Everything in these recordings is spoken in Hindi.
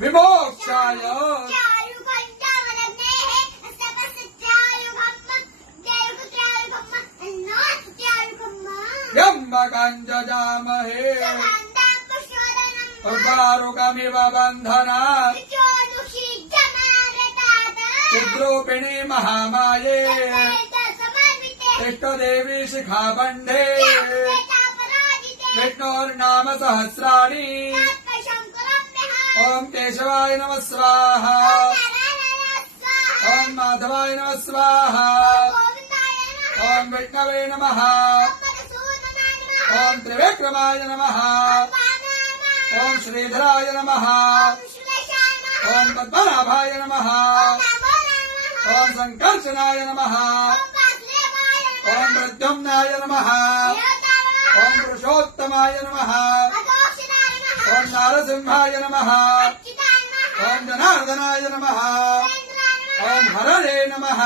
विमोक्षाय त्र्यम्बकं उर्वारुकमिव बन्धनात् चिद्रूपिणी महामाये इष्टदेवी शिखाबन्धे विष्णोर्नाम सहस्राणि ओम केशवाय नमः स्वाहा ओम माधवाय नमः स्वाहा ओम विष्णवे नमः ओम त्रिविक्रमाय नमः ओम श्रीधराय नमः ओम पद्मनाभाय नमः ओम संकर्षणाय नमः ओम प्रद्युम्नाय नमः ओम पुरुषोत्तमाय नमः ओम नारसिंहाय नमः ओम जनार्दनाय नमः ओम हरणे नमः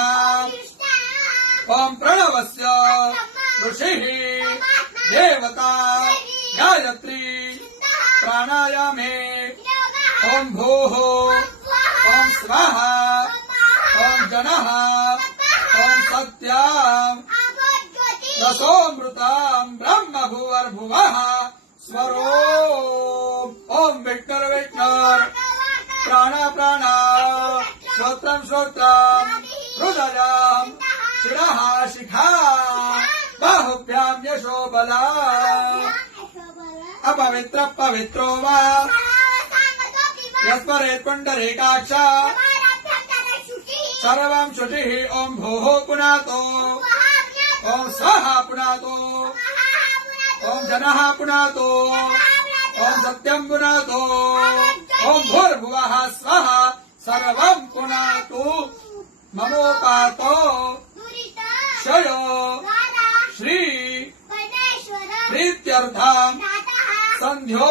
ओम प्रणवस्य ऋषिः देवता गायत्री प्राणायामे ओम भूः ओम स्वाहा ओम जनः ओम सत्याम् रसोमृताम् ब्रह्म भुवर्भुवः स्वरो ओम विष्णुर विष्णुर प्राण प्राण श्रोत्रम श्रोत्रम हृदयम शिरः शिखा बाहुभ्यां यशो बला अपवित्र पवित्रो वा यस्मरेत् पुण्डरीकाक्ष सर्वं शुचिः ओम भूः पुनातो ओम स्वाहा पुनातो ओम जनः पुनातो ओम सत्यं पुनातो ओम भूर्भुवः स्वः सर्वं पुनातु ममोपातो क्षयो श्री प्रीत्यर्थं संध्यो